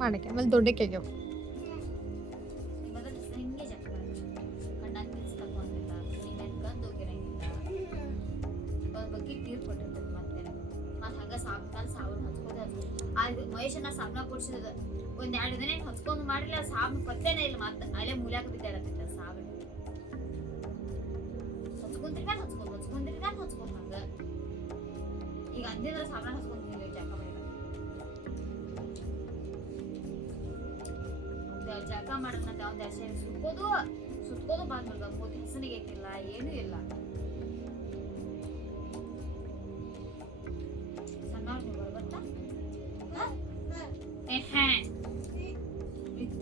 ಮಾಡಕ್ಕೆ ಆಮೇಲೆ ದೊಡ್ಡಕ್ಕೆ ಆಗ್ಯಾವ ಮಹೇಶನ ಸಾಬನ ಕೊಡ್ಸಿದ ಒಂದ್ 2 ದಿನ ಹಚ್ಕೊಂಡ್ ಮಾಡಿಲ್ಲ ಸಾಬ್ ಪತ್ತೆನೇ ಇಲ್ಲ ಮತ್ತೆ ಅಲ್ಲೇ ಮೂಲ್ಯಾಕ ಬಿದ್ದಾಡತ್ತ ಸಾಬನ ಹಚ್ಕೊಂಡ್ರಿ ಹಂಗ ಈಗ ಅಂದಿದ್ರ ಸಾಬನ ಹಚ್ಕೊಂತಿಲ್ಲ ಜಾಕ ಜಾಕ ಮಾಡೋಣ ಒಂದ್ ಅಷ್ಟೇ ಸುತ್ಕೋದು ಬಂದ್ಬಿಡ್ದ ಮೂತಿ ಹಸನಿಗೆ ಐತಿಲ್ಲ ಏನೂ ಇಲ್ಲ ಸಣ್ಣವ್ರು ನೀವು ಬರ್ಬತ್ತಾ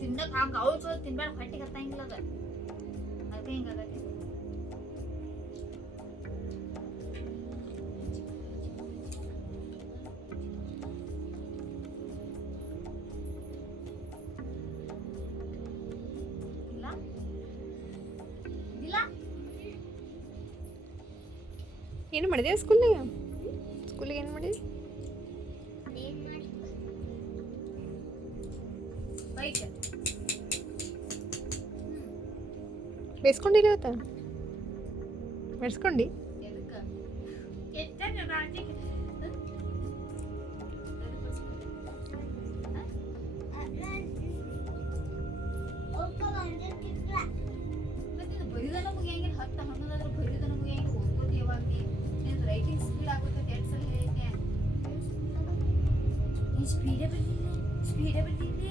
ತಿನ್ನಕ್ ಹಂಗ ಅವ್ರು ಚೋ ತಿನ್ಬೇಡ ಹೊಟ್ಟಿಗೆ ಹತ್ತಂಗಿಲ್ಲ ಅದ ಅದಕ್ಕೆ ಹಿಂಗಾಗತ್ತೆ ಏನು ಮಾಡಿದೆ ಸ್ಕೂಲಿಗೆ ಏನು ಮಾಡಿದೆ ಬೇಸ್ಕೊಂಡಿಲ್ಲ ಇವತ್ತ ಬೆಳೆಸ್ಕೊಂಡು ಬರೀದ ನಮಗೆ ಹೆಂಗೆ 10 ಹನ್ನೊಂದಾದ್ರೂ ಬರೀದ ನಮಗೆ ಹೆಂಗೆ ಓದ್ಕೋತಿ ಯಾವಾಗ ರೈಟಿಂಗ್ ಸ್ಪೀಡ್ ಆಗುತ್ತೆ 2 ಸಲ ಹೇಳಿದ್ದೆ ನೀ ಸ್ಪೀಡೇ ಬರ್ತಿದ್ದೆ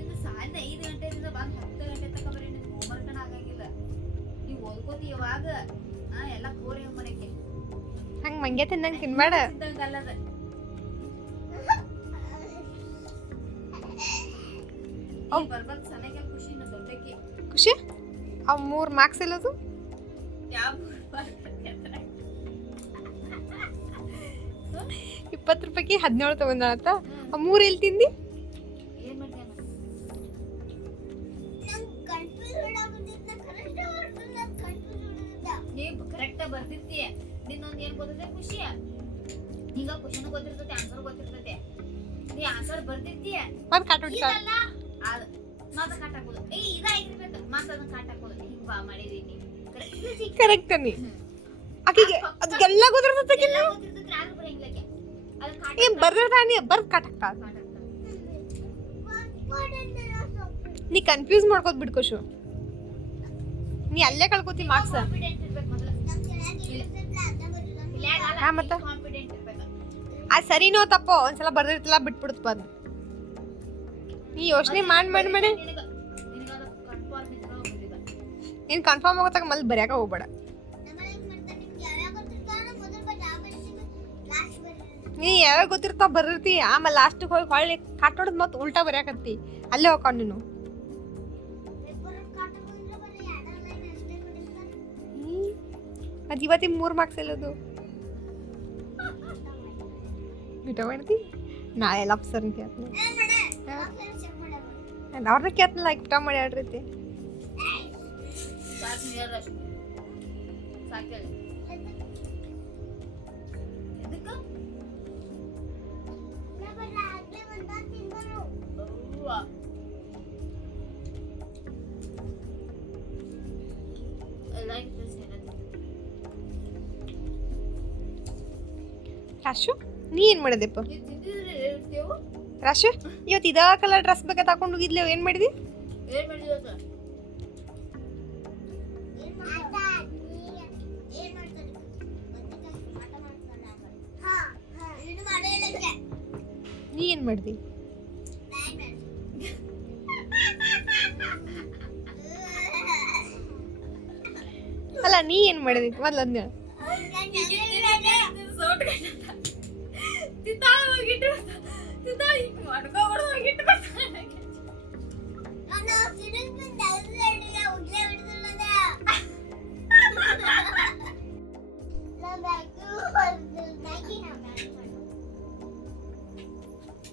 ಇದು ಸಾಯಂದ 5 ಗಂಟೆಯಿಂದ ಬಂದು 10 ಗಂಟೆ ತನಕ ಬರೀ ನಿಮ್ಗೆ ಹೋಮ್ವರ್ಕ್ನ ಆಗಂಗಿಲ್ಲ ನೀವು ಓದ್ಕೋತಿ ಯಾವಾಗ ಎಲ್ಲ ಕೋರೆ ಮನೆಗೆ ಹಂಗೆ ಮಂಗೆ ತಿನ್ನಂಗೆ ತಿನ್ಬೇಡ ತಿಂದಂಗಲ್ಲದ ಬರ್ಬಂದ್ ಸನಕ್ಕೆ ಖುಷಿ ದೊಡ್ಡಕ್ಕೆ ಖುಷಿ ಅವು 3 ಮಾರ್ಕ್ಸ್ ಎಲ್ಲದು ಯಾವ 20 ರೂಪಾಯಿಗೆ 17 ತಗೊಂಡಾತ ಆ 3 ಎಲ್ಲಿ ತಿಂದಿ ಏನ್ ಮಾಡ್ದೆ ನೀವು ಕರೆಕ್ಟ್ ಬರ್ದಿರ್ತೀಯ ನಿನ್ನೊಂದು ಏನ್ ಗೊತ್ತೈತೆ ಖುಷಿ ಈಗ ಕ್ವಶನ್ ಗೊತ್ತಿರ್ತೈತೆ ಆನ್ಸರ್ ಗೊತ್ತಿರ್ತೈತೆ ನೀ ಆನ್ಸರ್ ಬರ್ದಿರ್ತೀಯ ಮತ್ತೆ ಕಾಟ ಹೊಡಿತಾ ಮಾತ ಕಾಟ ಹಾಕೋದು ಇದಾಗಿರ್ಬೇಕು ಮಾತ ಅದನ್ನ ಕಾಟ ಹಾಕೋದು ಹಿಂಗ್ ಬಾ ಮಾಡಿದೀನಿ ಕರೆಕ್ಟ್ ನೀ ಆಕಿಗೆ ಅದೆಲ್ಲ ಗೊತ್ತಿರ್ತೈತೆ ಆದ್ರೂ ಬರಂಗಿಲ್ಲ ಏ ಬರ್ದಿರ್ತಾನೆ ಬರ್ದ್ ಕಾಟ ಹಾಕ್ತಾ ನೀ ಕನ್ಫ್ಯೂಸ್ ಮಾಡ್ಕೋದ್ ಬಿಡ್ಕೋಶು ನೀ ಅಲ್ಲೇ ಕಳ್ಕೋತಿ ಮಾರ್ಕ್ಸ್ ಹಾ ಮತ್ತ ಆ ಸರಿನೋ ತಪ್ಪೋ ಒಂದ್ಸಲ ಬರ್ದಿರ್ತಲ್ಲ ಬಿಟ್ಬಿಡುತ್ತ ಬಂದ್ ನೀ ಯೋಚನೆ ಮಾಡಿ ಏನ್ ಕನ್ಫರ್ಮ್ ಆಗೋತಾಗ ಮಲ್ ಬರ್ಯಾಕ ಹೋಗ್ಬೇಡ ನೀ ಯಾವಾಗ ಗೊತ್ತಿರ್ತಾವ ಬರ್ದಿರ್ತಿ ಆಮೇಲೆ ಲಾಸ್ಟಿಗೆ ಹೋಗಿ ಹೊಳ್ಳಿ ಕಾಟೋಡದ್ ಮತ್ತೆ ಉಲ್ಟಾ ಬರ್ಯಾಕತ್ತಿ ಅಲ್ಲೇ ಹೋಗ್ಕೊಂಡು ನೀನು ಅದು ಇವತ್ತಿನ 3 ಮಾರ್ಕ್ಸ್ ಎಲ್ಲದು ಊಟ ಮಾಡ್ತಿ ನಾ ಎಲ್ಲ ಅಪ್ಸರ್ನ ಕೇಳ್ತೀನಿ ಅವ್ರನ್ನ ಕೇಳ್ತಿಲ್ಲ ಊಟ ಮಾಡಿ ಆಡ್ರೈತಿ ರಾಶು ನೀ ಏನ್ ಮಾಡಿದೆಪ್ಪ ರಾಶು ಇವತ್ತು ಇದ ಕಲರ್ ಡ್ರೆಸ್ ಬೇಕಾ ತಗೊಂಡು ಹೋಗಿದ್ಲಿ ಏನ್ ಮಾಡಿದಿ ನೀ ಏನ್ ಮಾಡಿದಿ ಅಲ್ಲ ನೀ ಏನ್ ಮಾಡಿದಿ ಮೊದ್ಲು ಅಂದ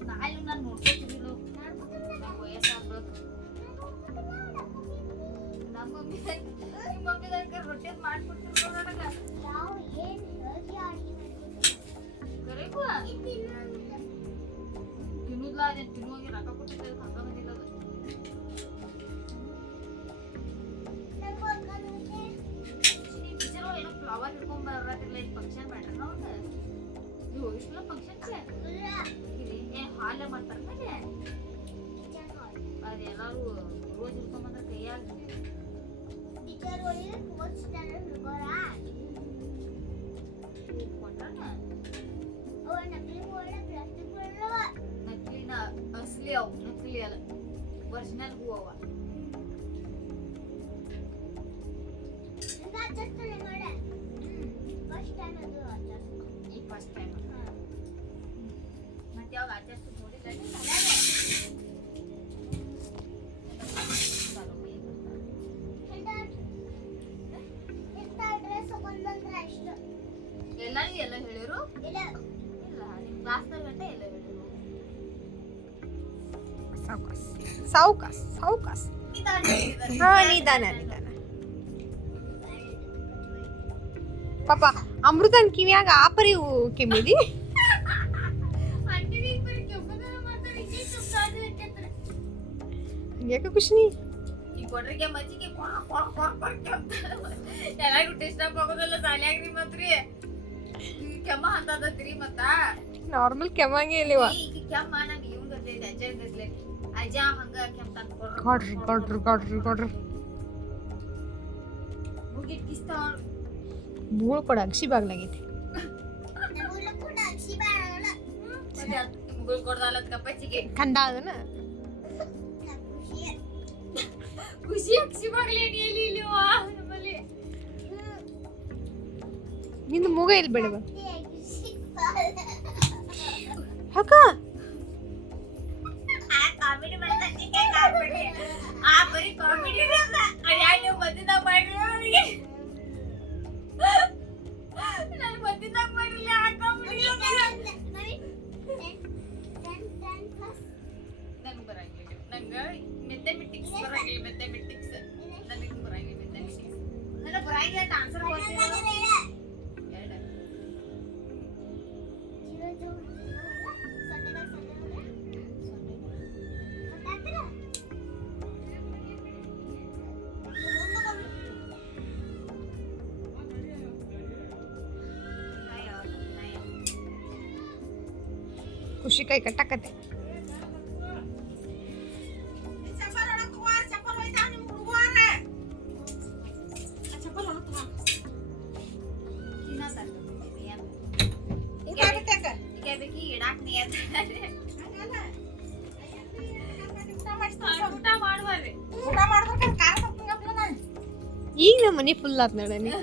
ನಾಳೆ ನಾನು ನೋಡ್ಕೊತಿದ್ದಿಲ್ಲ ನಮ್ಮ ವಯಸ್ಸಾಗ್ಬೇಕು ನಮ್ಮ ಮಮ್ಮಿ ನಿಮ್ಮ ಮಮ್ಮಿ ರೊಟ್ಟಿ ಮಾಡ್ಕೊಡ್ತಿದ್ರು ನನಗೆ ಕರೆಗೂ ತಿನ್ನುದ್ಲ ಅದೇನು ತಿನ್ನುವಾಗಿ ರೊಕ್ಕ ಕೊಟ್ಟಿದ್ದೆ ಹಂಗ ಬಂದಿಲ್ಲ ಅದು ಟೀಚರ್ ಏನೋ ಫ್ಲವರ್ ಹಿಡ್ಕೊಂಡ್ ಬರತ್ತಿಲ್ಲ ಈಗ ಫಂಕ್ಷನ್ ಮಾಡ್ಯಾರ ಅವಾಗ ನೀವು ಹೋಗಿಲ್ಲ ಫಂಕ್ಷನ್ಗೆ ಹಾಲೆ ಮಾಡ್ತಾರ ಮೇಲೆ ಅದು ಎಲ್ಲಾರು ರೋಜ್ ಹಿಡ್ಕೊಂಡ್ ಬಂದ್ರೆ ಕೈಯಾಗ ನಕಲಿನ ಅಸಲಿ ಅವು ನಕಲಿ ಅಲ್ಲ ಒರಿಜಿನಲ್ ಹೂ ಅವ ಈ ಫಸ್ಟ್ ಟೈಮ್ ಮತ್ತೆ ಯಾವಾಗ ಆಚರಿಸಿ ನೋಡಿಲ್ಲ ಎಲ್ಲರಿಗೂ ಎಲ್ಲ ಹೇಳಿರು ಇಲ್ಲ ನಿಮ್ ಕ್ಲಾಸ್ನಾಗ ಗಂಟ ಎಲ್ಲ ಹೇಳಿರು ಸಾವ್ಕಾಸ್ ಹಾ ನಿಧಾನ ಪಾಪ ಅಮೃತನ್ ಕಿವಿಯಾಗ ಆಪರಿ ಕೆಮ್ಮಿದಿ ಯಾಕೆ ಖುಷಿ ಈ ಕೊಡ್ರಿಗೆ ಮಜ್ಜಿಗೆ ಎಲ್ಲರಿಗೂ ಡಿಸ್ಟರ್ಬ್ ಆಗೋದಲ್ಲ ಸಾಲಿಯಾಗ್ರಿ ಮತ್ರಿ ಕೆಮ್ಮ ಅಂತದ್ರಿ ಮತ್ತ ನಾರ್ಮಲ್ ಕೆಮ್ಮಾಗೆ ಇಲ್ಲಿವ ಈಗ ಕೆಮ್ಮ ನಂಗೆ ಇವ್ನ್ ಗದ್ಲೈತಿ ಅಜ್ಜನ್ ಗದ್ಲೈತಿ ಅಜ್ಜ ಹಂಗ ಕೆಮ್ಮ ತಂದು ಕೊಡ್ರಿ ಮುಗಿಟ್ ಕಿಸ್ತಾವ ಮೂಳು ಕೊಡ ಅಕ್ಷಿ ಬಾಗ್ಲಾಗೈತಿ ಮುಗುಳ್ ಕೊಡ್ದಲ್ಲ ಕಪ್ಪಚ್ಚಿಗೆ ಕಂದ ಅದನ್ನ ಖುಷಿ ಅಕ್ಷಿ ಬಾಗ್ಲೇನಿ ಎಲ್ಲಿ ಇಲ್ವಾ ನಮ್ಮಲ್ಲಿ ನಿಂದು ಮೂಗ ಇಲ್ಲಿ ಬೇಡವ ಯಾಕ ಕಾಮಿಡಿ ಮಾಡ್ತಾನೆ ಕಾಮಿಡಿ ಬರೀ ಕಾಮಿಡಿ ಅಲ್ಲ ನೀವು ಮದ್ದಿದಾಗ ಮಾಡ್ರಿ ಅವರಿಗೆ ನಾನು ಮದ್ದಿದಾಗ ಮಾಡಿಲ್ಲ ಆ ಕಾಮಿಡಿ ನಂಗೆ ಬರಂಗಿಲ್ಲ ನಂಗೆ ಮೆಥಮೆಟಿಕ್ಸ್ ಬರಂಗಿಲ್ಲ ಮೆಥಮೆಟಿಕ್ಸ್ ನನಗೆ ಬರಂಗಿಲ್ಲ ಮೆಥಮೆಟಿಕ್ಸ್ ನನಗೆ ಬರಂಗಿಲ್ಲ ಆನ್ಸರ್ ಕೊಡ್ತೀನಿ ಖುಷಿ ಕೈ ಕಟ್ಟಕತ್ತೆ ಈಗ ನಮ್ಮ ಮನೆ ಫುಲ್ ಆತ್ ನೋಡ ನೀ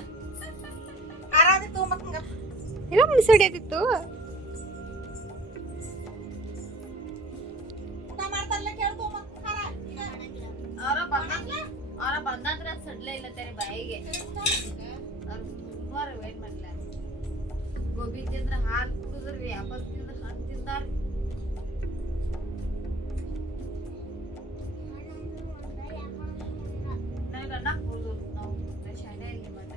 ಏನೋ ಮುನಿಸಡಿ ಆತಿತ್ತು ಅವರ ಬಂದಂದ್ರ ಸಡ್ಲೇ ಇಲ್ಲ ತೆರೆ ಬಾಯಿಗೆ ಅವ್ರು ಸುಮಾರು ವೇಟ್ ಮಾಡಲ್ಲ ಗೋಬಿ ತಿಂದ್ರ ಹಾಲು ಕುಡಿದ್ರಿ ಆಪಲ್ ತಿಂದ್ರ ಹಣ್ಣು ತಿಂದಾರ ನನಗೆ ಅಣ್ಣ ಕುಡಿದು ನಾವು ಶಾಲೆ ಇಲ್ಲಿ ಮಟ್ಟ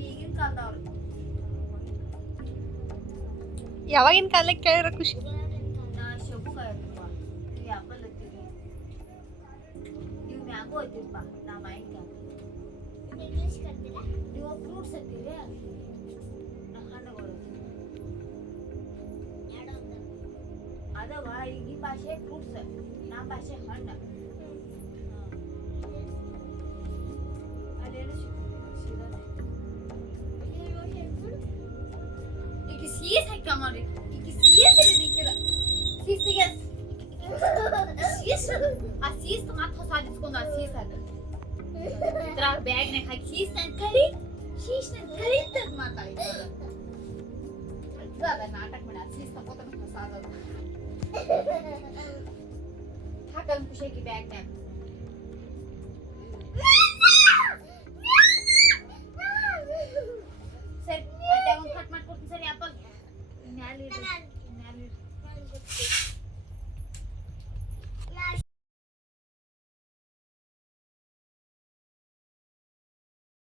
ಈಗಿನ ಕಾಲದವ್ರು ಯಾವಾಗಿನ ಕಾಲಕ್ಕೆ ಕೇಳಿರ ಖುಷಿ ನಾ ಶಬು ಕಾಯ್ತಿರುವ ನೀವು ಆಪಲ್ ಹತ್ತೀರಿ ನೀವು ಮ್ಯಾಂಗೋ ಹತ್ತಿರಪ್ಪ ನಾ ಮಾಯಿನ್ಕಾಯಿ ನೀವು ಫ್ರೂಟ್ಸ್ ಹತ್ತೀರಿ ನಾ ಹಣ್ಣುಗಳು ಅದವ ಈಗ ಈ ಭಾಷೆ ಫ್ರೂಟ್ಸ್ ನಾ ಭಾಷೆ ಹಣ್ಣು ಅಲ್ಲೇನು ಈಗ ಸೀಸ್ ಹಾಕಿ ಮಾಡಿ ಈಗ ಸೀಸ್ ಇರಿದಿಕ್ಕಿದ ಸೀಸಿಗೆ ಸೀಸ್ ಆ ಸೀಸ್ ಮತ್ತೆ ಹೊಸಾದಿಸ್ಕೊಂಡು ಆ ಸೀಸ್ ಅದು ಇದ್ರಾಗ ಬ್ಯಾಗ್ನಾಗ ಹಾಕಿ ಸೀಸ್ ನನ್ ಕರಿ ಶೀಸ್ ನನ್ ಕರಿ ಅಂತ ಮಾತಾಡಿದ ಅದ ನಾಟಕ ಮಾಡಿ ಆ ಸೀಸ್ ತಗೋತಾನ ಹೊಸಾದ ಹಾಕಲ್ ಖುಷಿಯಾಗಿ ಬ್ಯಾಗ್ನಾಗ